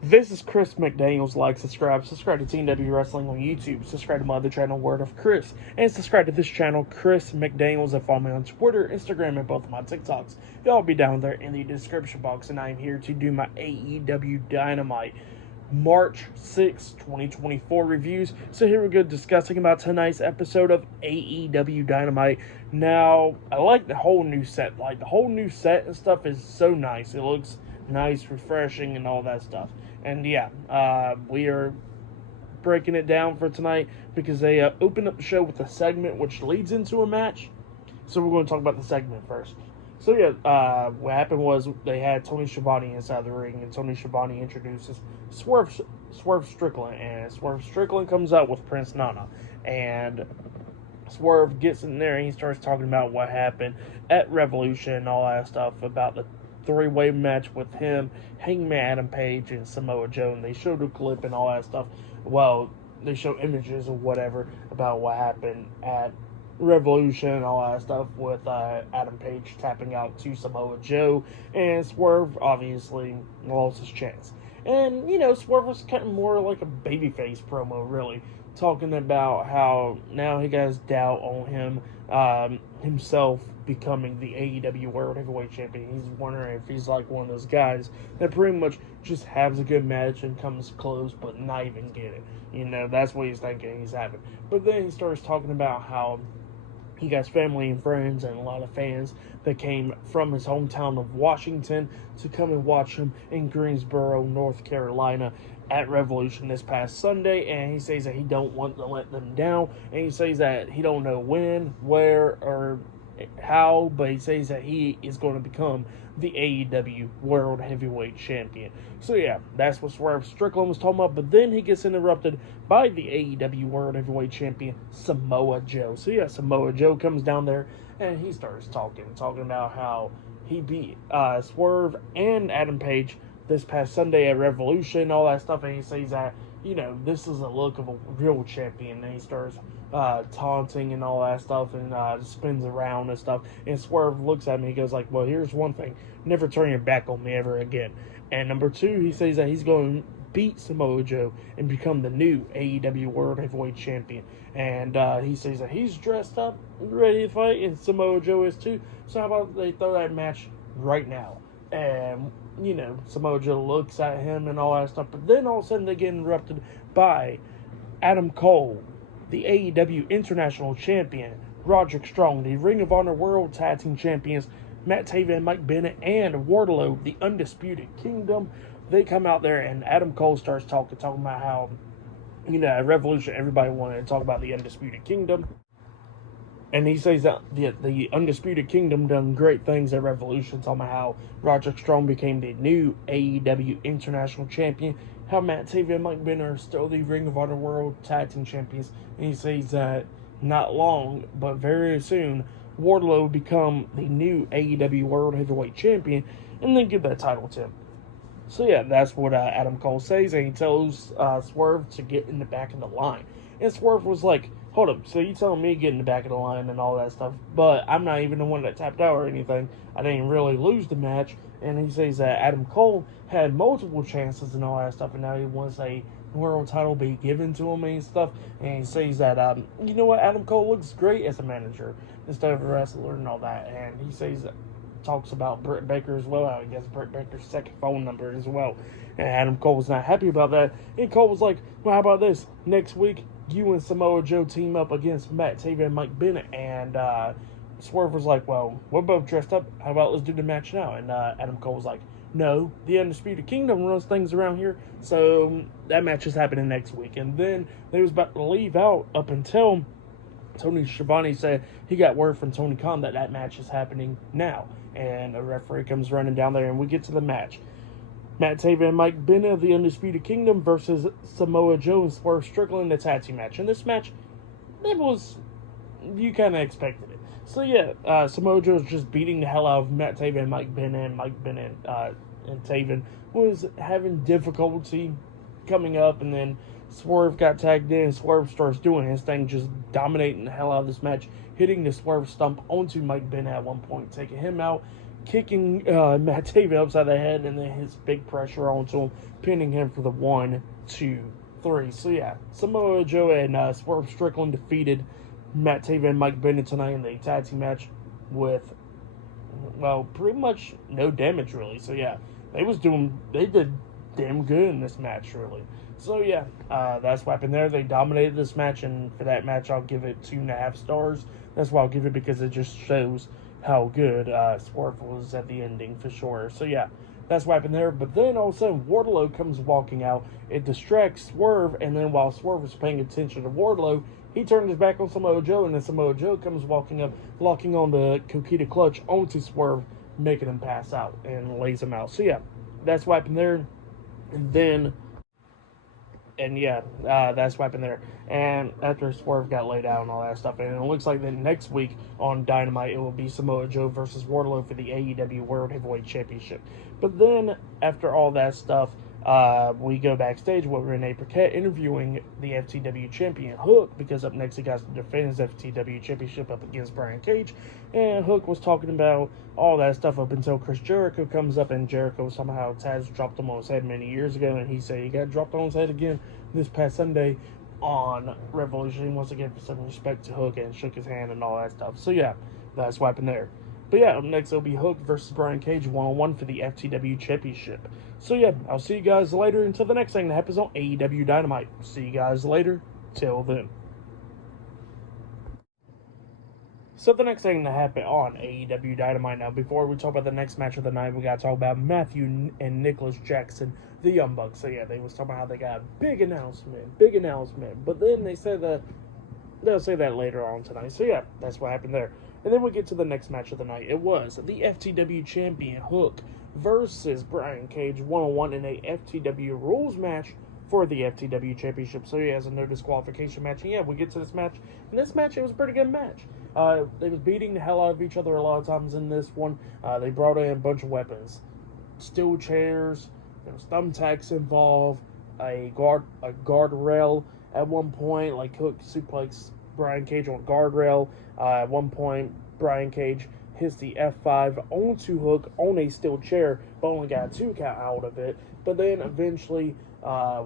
This is Chris McDaniels. Like, subscribe to TNW Wrestling on YouTube, subscribe to my other channel, Word of Chris, and subscribe to this channel, Chris McDaniels, and follow me on Twitter, Instagram, and both of my TikToks. Y'all be down there in the description box, and I am here to do my AEW Dynamite March 6, 2024 reviews. So here we go, discussing about tonight's episode of AEW Dynamite. Now, I like the whole new set. Like, the whole new set and stuff is so nice. It looks nice, refreshing, and all that stuff. And yeah, we are breaking it down for tonight because they opened up the show with a segment which leads into a match. So we're going to talk about the segment first. So yeah, what happened was they had Tony Schiavone inside the ring, and Tony Schiavone introduces Swerve Strickland, and Swerve Strickland comes out with Prince Nana, and Swerve gets in there and he starts talking about what happened at Revolution and all that stuff, about the three-way match with him, Hangman Adam Page, and Samoa Joe, and they showed a clip and all that stuff. Well, they show images or whatever about what happened at Revolution and all that stuff with Adam Page tapping out to Samoa Joe, and Swerve obviously lost his chance. And, you know, Swerve was kind of more like a babyface promo, really, talking about how now he has doubt on him, himself becoming the AEW World Heavyweight Champion. He's wondering if he's like one of those guys that pretty much just has a good match and comes close but not even get it. You know, that's what he's thinking he's having. But then he starts talking about how he got family and friends and a lot of fans that came from his hometown of Washington to come and watch him in Greensboro, North Carolina at Revolution this past Sunday, and he says that he don't want to let them down, and he says that he don't know when, where, or how, but he says that he is going to become the AEW World Heavyweight Champion. So yeah, that's what Swerve Strickland was talking about, but then he gets interrupted by the AEW World Heavyweight Champion, Samoa Joe. So yeah, Samoa Joe comes down there, and he starts talking about how he beat Swerve and Adam Page this past Sunday at Revolution, all that stuff, and he says that, you know, this is a look of a real champion, and he starts taunting and all that stuff, and spins around and stuff, and Swerve looks at me, he goes like, well, here's one thing, never turn your back on me ever again. And number two, he says that he's going to beat Samoa Joe and become the new AEW World Heavyweight Champion. And he says that he's dressed up, ready to fight, and Samoa Joe is too, so how about they throw that match right now? And, you know, Samoa Joe looks at him and all that stuff, but then all of a sudden they get interrupted by Adam Cole, the AEW International Champion, Roderick Strong, the Ring of Honor World Tag Team Champions, Matt Taven and Mike Bennett, and Wardlow, the Undisputed Kingdom. They come out there, and Adam Cole starts talking about how, you know, at Revolution, everybody wanted to talk about the Undisputed Kingdom. And he says that the Undisputed Kingdom done great things at Revolution, talking about how Roderick Strong became the new AEW International Champion, how Matt Taven and Mike Bennett are still the Ring of Honor World Tag Team Champions, and he says that not long, but very soon, Wardlow will become the new AEW World Heavyweight Champion, and then give that title to him. So yeah, that's what Adam Cole says, and he tells Swerve to get in the back of the line. And Swerve was like, hold up, so you telling me to get in the back of the line and all that stuff, but I'm not even the one that tapped out or anything. I didn't really lose the match. And he says that Adam Cole had multiple chances and all that stuff, and now he wants a world title be given to him and stuff. And he says that, you know what, Adam Cole looks great as a manager instead of a wrestler and all that. And he says that, talks about Britt Baker as well, how he gets Britt Baker's second phone number as well. And Adam Cole was not happy about that. And Cole was like, well, how about this? Next week, you and Samoa Joe team up against Matt Taven and Mike Bennett. And Swerve was like, well, we're both dressed up. How about let's do the match now? And Adam Cole was like, no, the Undisputed Kingdom runs things around here. So that match is happening next week. And then they was about to leave out up until Tony Schiavone said he got word from Tony Khan that that match is happening now. And a referee comes running down there, and we get to the match. Matt Taven and Mike Bennett of the Undisputed Kingdom versus Samoa Joe and Swerve Strickland, the tag team match. And this match, it was, you kind of expected it. So yeah, Samoa Joe was just beating the hell out of Matt Taven and Mike Bennett, and Mike Bennett and Taven was having difficulty coming up, and then Swerve got tagged in. Swerve starts doing his thing, just dominating the hell out of this match, hitting the Swerve stump onto Mike Bennett at one point, taking him out, kicking Matt Taven upside the head, and then his big pressure onto him, pinning him for the 1, 2, 3. So yeah, Samoa Joe and Swerve Strickland defeated Matt Taven and Mike Bennett tonight in the tag team match with, well, pretty much no damage really. So yeah, they did damn good in this match really. So yeah, that's what happened there. They dominated this match, and for that match I'll give it 2.5 stars. That's why I'll give it, because it just shows how good Swerve was at the ending for sure. So yeah, that's what happened there. But then all of a sudden Wardlow comes walking out. It distracts Swerve, and then while Swerve was paying attention to Wardlow, he turned his back on Samoa Joe, and then Samoa Joe comes walking up, locking on the Kazuchika clutch onto Swerve, making him pass out and lays him out. So yeah, that's what happened there. That's what happened there. And after Swerve got laid out and all that stuff, and it looks like that next week on Dynamite it will be Samoa Joe versus Wardlow for the AEW World Heavyweight Championship. But then after all that stuff, we go backstage with Renee Paquette interviewing the FTW champion Hook, because up next he got to defend his FTW championship up against Brian Cage. And Hook was talking about all that stuff up until Chris Jericho comes up, and Jericho somehow Taz dropped him on his head many years ago, and he said he got dropped on his head again this past Sunday on Revolution. He wants to give some respect to Hook and shook his hand and all that stuff. So yeah, that's what happened there. But yeah, up next it'll be Hook versus Brian Cage 1-on-1 for the FTW Championship. So yeah, I'll see you guys later until the next thing that happens on AEW Dynamite. See you guys later. Till then. So the next thing that happened on AEW Dynamite, now before we talk about the next match of the night, we gotta talk about Matthew and Nicholas Jackson, the Young Bucks. So yeah, they was talking about how they got a big announcement. But then they said that they'll say that later on tonight. So yeah, that's what happened there. And then we get to the next match of the night. It was the FTW champion Hook versus Brian Cage 1-on-1 in a FTW rules match for the FTW championship. So he has a no disqualification match. And yeah, we get to this match. And this match, it was a pretty good match. They was beating the hell out of each other a lot of times in this one. They brought in a bunch of weapons. Steel chairs, there was thumbtacks involved, a guardrail at one point, like Hook suplexed Brian Cage on guardrail. At one point, Brian Cage hits the F5 onto Hook on a steel chair, but only got a 2 count out of it. But then eventually,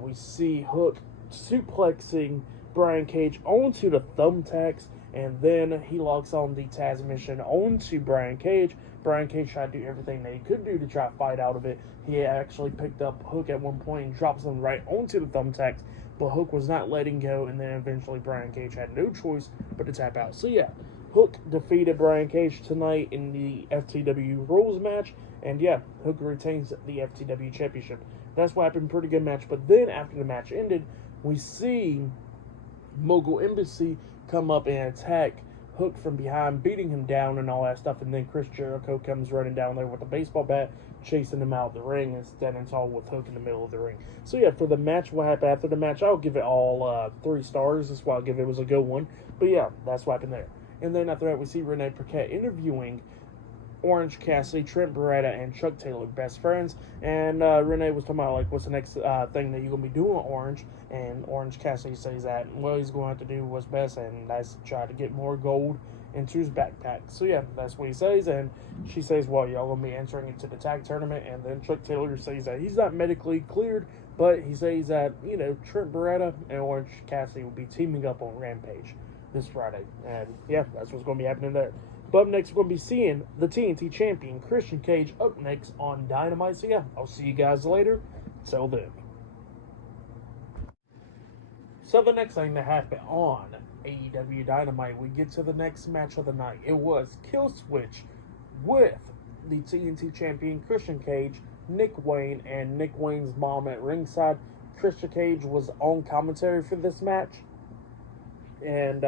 we see Hook suplexing Brian Cage onto the thumbtacks, and then he locks on the Taz mission onto Brian Cage. Brian Cage tried to do everything that he could do to try to fight out of it. He actually picked up Hook at one point and drops him right onto the thumbtacks, but Hook was not letting go, and then eventually Brian Cage had no choice but to tap out. So yeah, Hook defeated Brian Cage tonight in the FTW rules match, and yeah, Hook retains the FTW championship. That's what happened, pretty good match. But then after the match ended, we see Mogul Embassy come up and attack Hook from behind, beating him down and all that stuff, and then Chris Jericho comes running down there with a baseball bat, chasing him out of the ring, and standing tall with Hook in the middle of the ring. So yeah, for the match, what happened after the match, I'll give it all 3 stars. That's why I'll give it was a good one. But yeah, that's what happened there. And then after that, we see Renee Paquette interviewing Orange Cassidy, Trent Beretta, and Chuck Taylor, best friends. And Renee was talking about, like, what's the next thing that you're going to be doing, Orange? And Orange Cassidy says that, well, he's going to have to do what's best, and that's try to get more gold into his backpack. So, yeah, that's what he says. And she says, well, y'all going to be entering into the tag tournament. And then Chuck Taylor says that he's not medically cleared, but he says that, you know, Trent Beretta and Orange Cassidy will be teaming up on Rampage this Friday. And, yeah, that's what's going to be happening there. But up next, we're going to be seeing the TNT champion, Christian Cage, up next on Dynamite. So, yeah, I'll see you guys later. Till then. So, the next thing that happened on AEW Dynamite, we get to the next match of the night. It was Kill Switch with the TNT champion, Christian Cage, Nick Wayne, and Nick Wayne's mom at ringside. Christian Cage was on commentary for this match. And,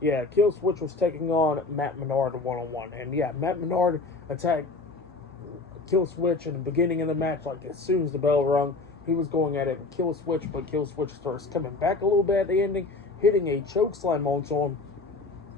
yeah, Kill Switch was taking on Matt Menard 1-on-1. And yeah, Matt Menard attacked Kill Switch in the beginning of the match. Like, as soon as the bell rung, he was going at it with Kill Switch, but Kill Switch starts coming back a little bit at the ending, hitting a choke slam onto him,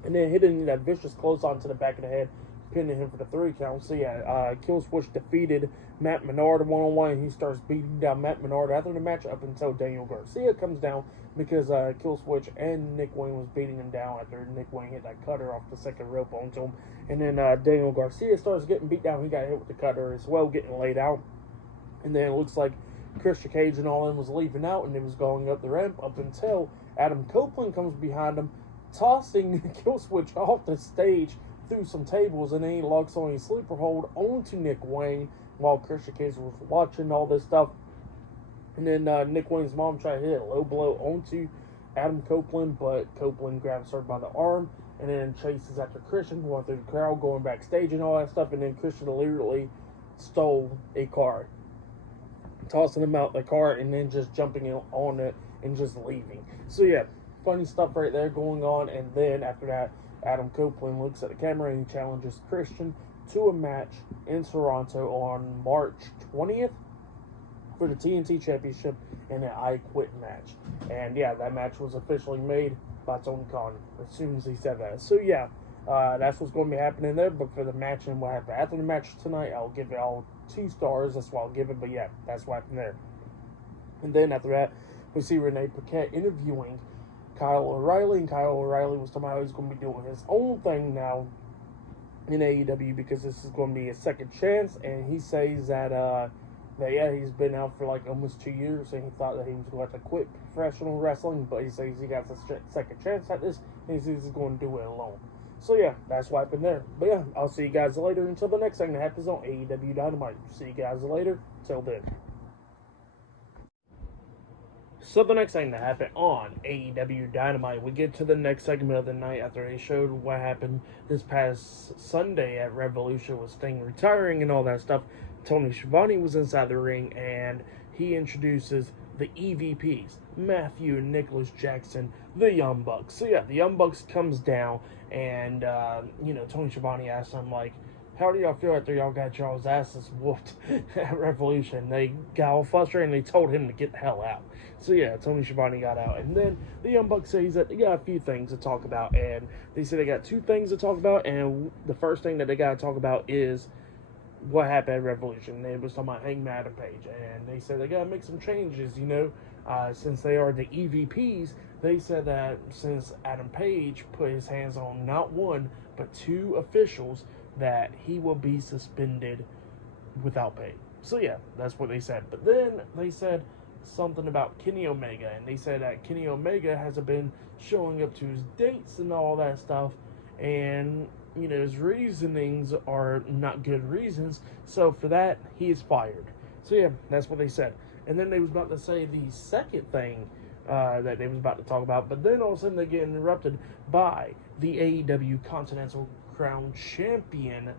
and then hitting that vicious clothesline to the back of the head. pinning him for the 3 count. So yeah, Killswitch defeated Matt Menard one-on-one. He starts beating down Matt Menard after the match up until Daniel Garcia comes down because Killswitch and Nick Wayne was beating him down after Nick Wayne hit that cutter off the second rope onto him. And then Daniel Garcia starts getting beat down. He got hit with the cutter as well, getting laid out. And then it looks like Christian Cage and all them was leaving out, and it was going up the ramp up until Adam Copeland comes behind him, tossing Killswitch off the stage through some tables, and then he locks on a sleeper hold onto Nick Wayne while Christian Cage was watching all this stuff. And then Nick Wayne's mom tried to hit a low blow onto Adam Copeland, but Copeland grabs her by the arm and then chases after Christian, going through the crowd, going backstage and all that stuff. And then Christian literally stole a car, tossing him out the car and then just jumping on it and just leaving. So yeah, funny stuff right there going on. And then after that, Adam Copeland looks at the camera and he challenges Christian to a match in Toronto on March 20th for the TNT Championship in an I Quit match. And yeah, that match was officially made by Tony Khan as soon as he said that. So yeah, that's what's going to be happening there. But for the match and what happened after the match tonight, I'll give it all 2 stars. That's what I'll give it. But yeah, that's what happened there. And then after that, we see Renee Paquette interviewing Kyle O'Reilly. And Kyle O'Reilly was talking about he's going to be doing his own thing now in AEW because this is going to be a second chance. And he says that yeah, he's been out for like almost 2 years, and he thought that he was going to have to quit professional wrestling, but he says he got a second chance at this, and he says he's going to do it alone. So yeah, that's what happened there. But yeah, I'll see you guys later until the next thing that happens on AEW Dynamite. See you guys later. Till then. So the next thing that happened on AEW Dynamite, we get to the next segment of the night after they showed what happened this past Sunday at Revolution with Sting retiring and all that stuff. Tony Schiavone was inside the ring and he introduces the EVPs, Matthew and Nicholas Jackson, the Young Bucks. So yeah, the Young Bucks comes down and, Tony Schiavone asks them, like, how do y'all feel after y'all got y'all's asses whooped at Revolution? They got all frustrated and they told him to get the hell out. So yeah, Tony Schiavone got out. And then the Young Bucks says that they got a few things to talk about. And they say they got 2 things to talk about. And the first thing that they got to talk about is what happened at Revolution. They was talking about Hangman Adam Page. And they said they got to make some changes, since they are the EVPs. They said that since Adam Page put his hands on not 1, but 2 officials, that he will be suspended without pay. So yeah, that's what they said. But then they said something about Kenny Omega, and they said that Kenny Omega hasn't been showing up to his dates and all that stuff, and his reasonings are not good reasons, so for that he is fired. So yeah, that's what they said. And then they was about to say the second thing that they was about to talk about, but then all of a sudden they get interrupted by the AEW Continental Crown Champion,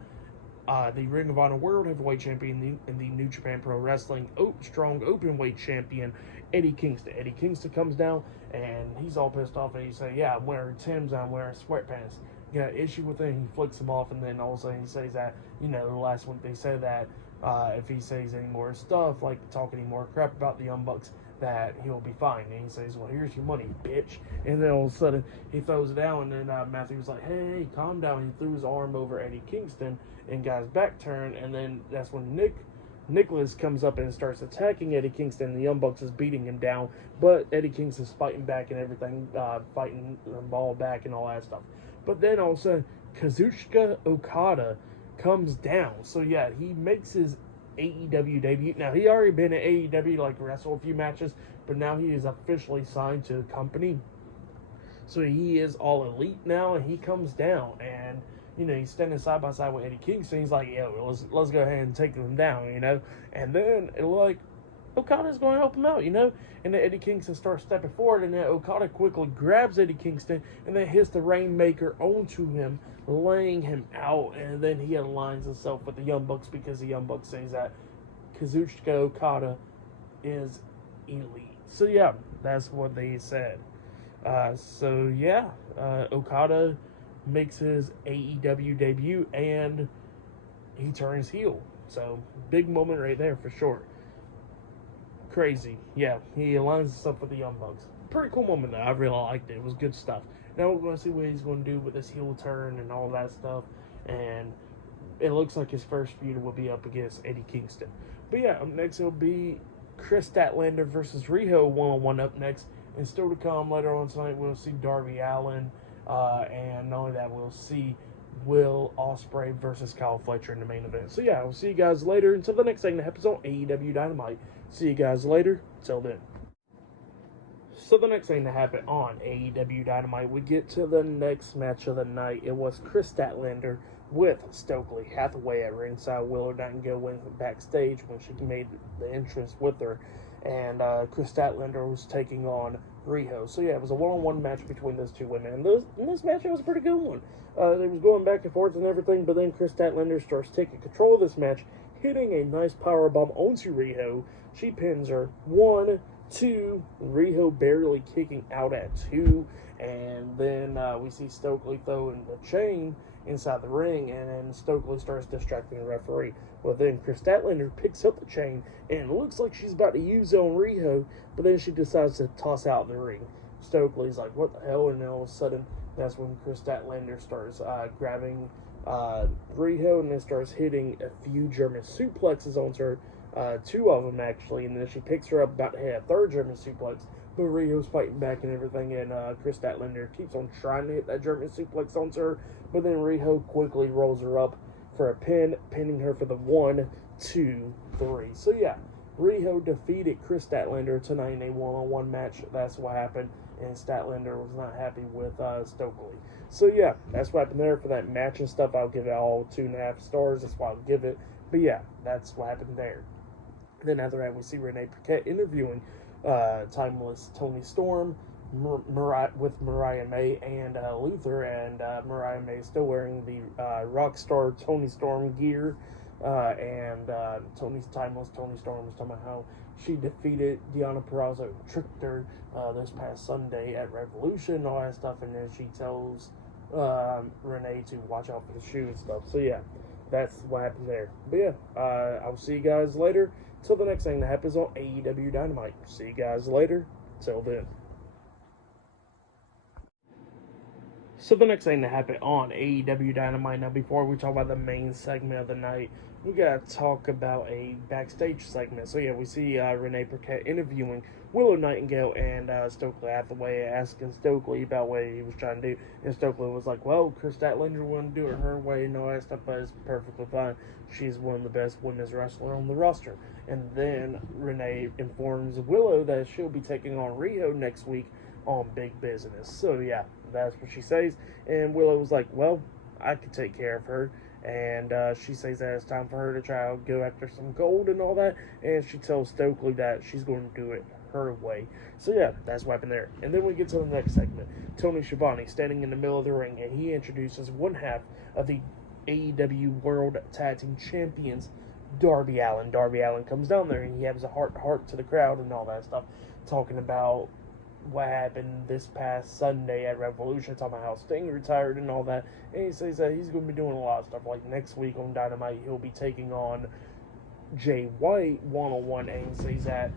the Ring of Honor World Heavyweight Champion, and the New Japan Pro Wrestling Strong Openweight Champion, Eddie Kingston. Eddie Kingston comes down, and he's all pissed off, and he says, yeah, I'm wearing Tim's, I'm wearing sweatpants. Got an issue with it, he flicks him off, and then all of a sudden he says that, last week they said that if he says any more stuff, like talk any more crap about the Young Bucks, that he'll be fine. And he says, well, here's your money, bitch. And then all of a sudden he throws it down, and then Matthew was like, hey, calm down. And he threw his arm over Eddie Kingston and got his back turned, and then that's when Nicholas comes up and starts attacking Eddie Kingston. The Young Bucks is beating him down, but Eddie Kingston's fighting back and everything, fighting the ball back and all that stuff. But then all of a sudden, Kazuchika Okada comes down. So yeah, he makes his AEW debut. Now, he already been at AEW, like, wrestled a few matches, but now he is officially signed to the company. So he is all elite now, and he comes down, and, he's standing side by side with Eddie Kingston. He's like, yeah, let's go ahead and take them down, And then, Okada's going to help him out, And then Eddie Kingston starts stepping forward, and then Okada quickly grabs Eddie Kingston, and then hits the Rainmaker onto him, laying him out, and then he aligns himself with the Young Bucks because the Young Bucks says that Kazuchika Okada is elite. So yeah, that's what they said. Okada makes his AEW debut, and he turns heel. So, big moment right there for sure. Crazy. Yeah, he aligns himself with the Young Bucks. Pretty cool moment though. I really liked it. It was good stuff. Now we're going to see what he's going to do with this heel turn and all that stuff. And it looks like his first feud will be up against Eddie Kingston. But yeah, up next it'll be Chris Statlander versus Riho one-on-one up next. And still to come later on tonight, we'll see Darby Allin. And not only that, we'll see Will Ospreay versus Kyle Fletcher in the main event. So yeah, I'll see you guys later. Until the next segment episode, AEW Dynamite. See you guys later. Till then. So the next thing that happened on AEW Dynamite, we get to the next match of the night. It was Chris Statlander with Stokely Hathaway at ringside. Willow Nightingale went backstage when she made the entrance with her. And Chris Statlander was taking on Riho. So yeah, it was a one-on-one match between those two women. And this match, it was a pretty good one. They was going back and forth and everything, but then Chris Statlander starts taking control of this match, hitting a nice powerbomb onto Riho. She pins her. 1, 2, Riho barely kicking out at 2, and then we see Stokely throwing the chain inside the ring, and then Stokely starts distracting the referee. Well, then Chris Statlander picks up the chain, and it looks like she's about to use it on Riho, but then she decides to toss out the ring. Stokely's like, what the hell? And then all of a sudden, that's when Chris Statlander starts grabbing Riho, and then starts hitting a few German suplexes onto her. 2 of them actually, and then she picks her up about to hit a 3rd German suplex, but Riho's fighting back and everything, and Chris Statlander keeps on trying to hit that German suplex onto her, but then Riho quickly rolls her up for a pin, pinning her for the 1, 2, 3. So yeah, Riho defeated Chris Statlander tonight in a one-on-one match. That's what happened, and Statlander was not happy with Stokely. So yeah, that's what happened there for that match and stuff. I'll give it all 2.5 stars. That's why I'll give it. But yeah, that's what happened there. Then after that, we see Renee Paquette interviewing Timeless Tony Storm with Mariah May and Luther, and Mariah May is still wearing the Rockstar Tony Storm gear, and Timeless Tony Storm was talking about how she defeated Deonna Purrazzo, tricked her this past Sunday at Revolution and all that stuff, and then she tells Renee to watch out for the shoe and stuff. So yeah, that's what happened there. But yeah, I'll see you guys later. Till the next thing that happens on AEW Dynamite. See you guys later. Till then. So the next thing that happened on AEW Dynamite, now before we talk about the main segment of the night, we gotta talk about a backstage segment. So yeah, we see Renee Paquette interviewing Willow Nightingale and Stokely Hathaway, asking Stokely about what he was trying to do, and Stokely was like, well, Chris Statlander wouldn't do it her way and all that stuff, but it's perfectly fine. She's one of the best women's wrestlers on the roster. And then Renee informs Willow that she'll be taking on Riho next week on Big Business. So yeah, that's what she says. And Willow was like, well, I could take care of her. And she says that it's time for her to try to go after some gold and all that. And she tells Stokely that she's going to do it her way. So yeah, that's what happened there. And then we get to the next segment. Tony Schiavone standing in the middle of the ring, and he introduces one half of the AEW World Tag Team Champions, Darby Allin. Darby Allin comes down there, and he has a heart to the crowd and all that stuff, talking about what happened this past Sunday at Revolution, talking about how Sting retired and all that. And he says that he's going to be doing a lot of stuff. Like next week on Dynamite, he'll be taking on Jay White one-on-one, and he says that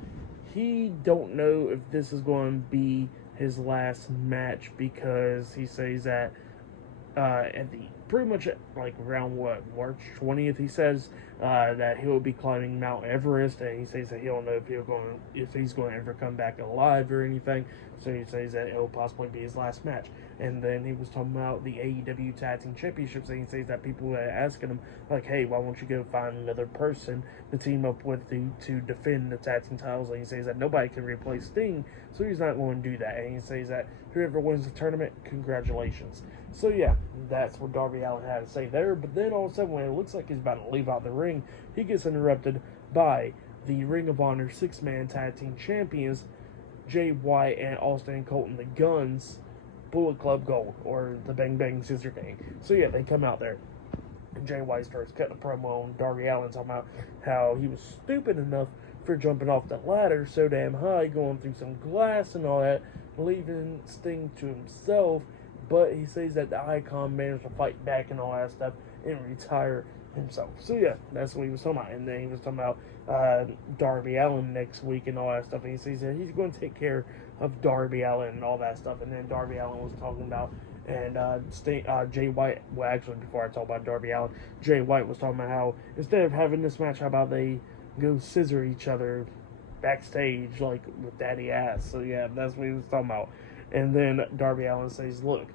he don't know if this is going to be his last match, because he says that at the pretty much like around March 20th, he says that he'll be climbing Mount Everest, and he says that he don't know if he's going to ever come back alive or anything. So he says that it'll possibly be his last match. And then he was talking about the AEW Tag Team Championships, and he says that people were asking him like, hey, why won't you go find another person to team up with to defend the tag team titles? And he says that nobody can replace Sting, so he's not going to do that. And he says that whoever wins the tournament, congratulations. So yeah, that's what Darby Allin had to say there. But then all of a sudden, when it looks like he's about to leave out the ring, he gets interrupted by the Ring of Honor 6-man tag team champions, Jay White and Austin Colton, the Guns, Bullet Club Gold, or the Bang Bang Scissor Gang. So yeah, they come out there, and Jay White starts cutting a promo on Darby Allin, talking about how he was stupid enough for jumping off the ladder so damn high, going through some glass and all that, leaving Sting to himself. But he says that the Icon managed to fight back and all that stuff and retire himself. So yeah, that's what he was talking about. And then he was talking about Darby Allin next week and all that stuff. And he says that he's going to take care of Darby Allin and all that stuff. And then Darby Allin was talking about And Jay White, well, actually, before I talk about Darby Allin, Jay White was talking about how instead of having this match, how about they go scissor each other backstage, like with daddy ass. So yeah, that's what he was talking about. And then Darby Allin says, "Look,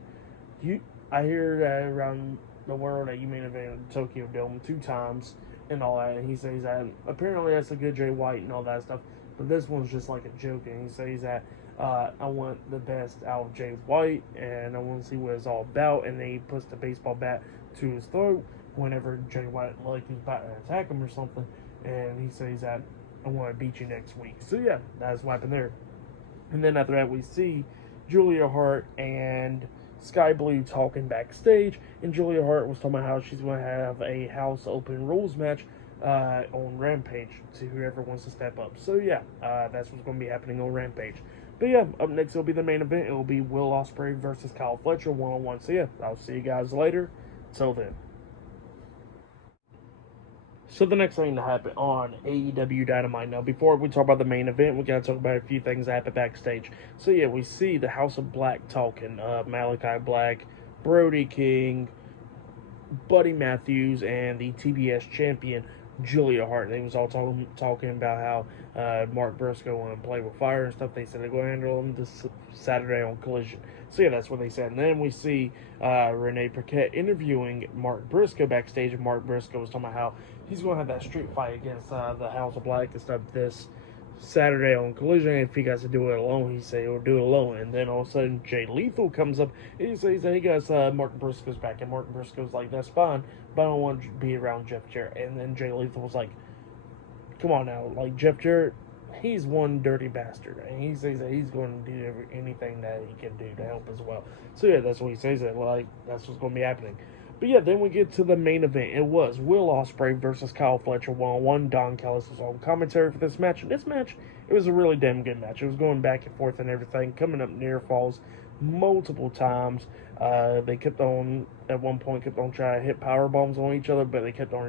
I hear that around the world that you main evented Tokyo Dome 2 times and all that." And he says that apparently that's a good Jay White and all that stuff, but this one's just like a joke. And he says that I want the best out of Jay White, and I want to see what it's all about. And then he puts the baseball bat to his throat whenever Jay White like he's about to attack him or something, and he says that I want to beat you next week. So yeah, that's what happened there. And then after that, we see Julia Hart and Sky Blue talking backstage, and Julia Hart was talking about how she's going to have a House Open Rules match on Rampage to whoever wants to step up. So yeah, that's what's going to be happening on Rampage. But yeah, up next will be the main event. It will be Will Ospreay versus Kyle Fletcher 1-on-1. So yeah, I'll see you guys later. Till then. So the next thing to happen on AEW Dynamite. Now, before we talk about the main event, we got to talk about a few things that happened backstage. So yeah, we see the House of Black talking. Malachi Black, Brody King, Buddy Matthews, and the TBS champion Julia Hart. They was all talking about how Mark Briscoe wanted to play with fire and stuff. They said they're going to handle him this Saturday on Collision. So yeah, that's what they said. And then we see Renee Paquette interviewing Mark Briscoe backstage, and Mark Briscoe was talking about how he's going to have that street fight against the House of Black and stuff this Saturday on Collision. If he got to do it alone, he said he'll do it alone. And then all of a sudden, Jay Lethal comes up and he says, "Hey guys, Mark Briscoe's back." And Mark Briscoe's like, "That's fine, but I don't want to be around Jeff Jarrett." And then Jay Lethal was like, "Come on now, like Jeff Jarrett, he's one dirty bastard, and he says that he's going to do anything that he can do to help as well." So yeah, that's what he says. That like that's what's going to be happening. But yeah, then we get to the main event. It was Will Ospreay versus Kyle Fletcher 1-on-1. Don Callis was on commentary for this match. And this match, it was a really damn good match. It was going back and forth and everything, coming up near falls multiple times. They kept on, at one point, kept on trying to hit power bombs on each other, but they kept on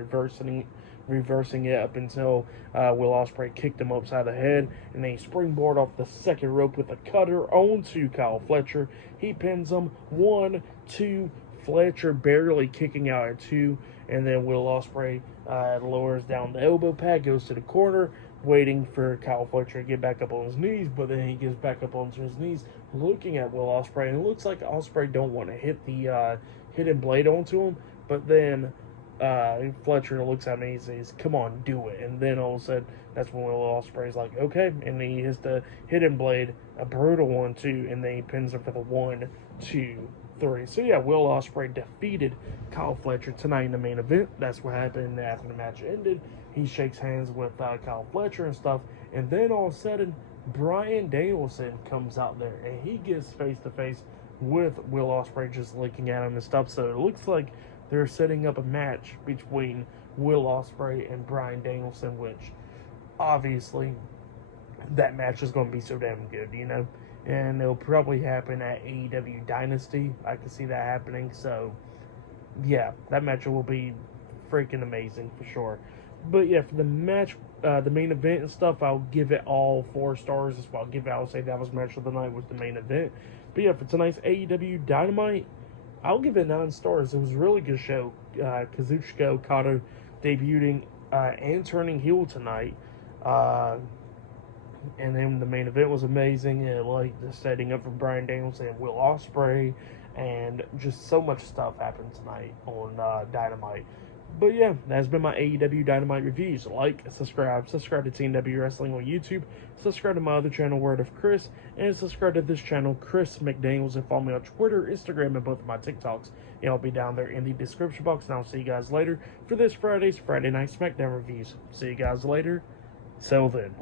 reversing it up until Will Ospreay kicked him upside the head, and they springboard off the second rope with a cutter onto Kyle Fletcher. He pins him 1, 2, Fletcher barely kicking out at 2, and then Will Ospreay lowers down the elbow pad, goes to the corner, waiting for Kyle Fletcher to get back up on his knees, but then he gets back up onto his knees, looking at Will Ospreay, and it looks like Ospreay don't want to hit the hidden blade onto him, but then Fletcher looks at me and says, "Come on, do it." And then all of a sudden, that's when Will Ospreay's like, "Okay," and then he hits the hidden blade, a brutal 1-2, and then he pins him for the 1, 2, 3. So yeah, Will Ospreay defeated Kyle Fletcher tonight in the main event. That's what happened after the match ended. He shakes hands with Kyle Fletcher and stuff, and then all of a sudden, Bryan Danielson comes out there, and he gets face to face with Will Ospreay, just looking at him and stuff. So it looks like they're setting up a match between Will Ospreay and Bryan Danielson, which obviously that match is going to be so damn good, you know. And it'll probably happen at AEW Dynasty. I can see that happening. So, yeah, that match will be freaking amazing for sure. But yeah, for the match, the main event and stuff, I'll give it all 4 stars. That's what I'll say that was match of the night, was the main event. But yeah, for tonight's AEW Dynamite, I'll give it 9 stars. It was a really good show. Kazuchika Okada debuting and turning heel tonight. And then the main event was amazing. And like the setting up for Bryan Danielson and Will Ospreay, and just so much stuff happened tonight on Dynamite. But yeah, that's been my AEW Dynamite reviews. Like, subscribe to Team W Wrestling on YouTube, subscribe to my other channel, Word of Chris, and subscribe to this channel, Chris McDaniels, and follow me on Twitter, Instagram, and both of my TikToks. And I'll be down there in the description box, and I'll see you guys later for this Friday Night SmackDown reviews. See you guys later. Till then.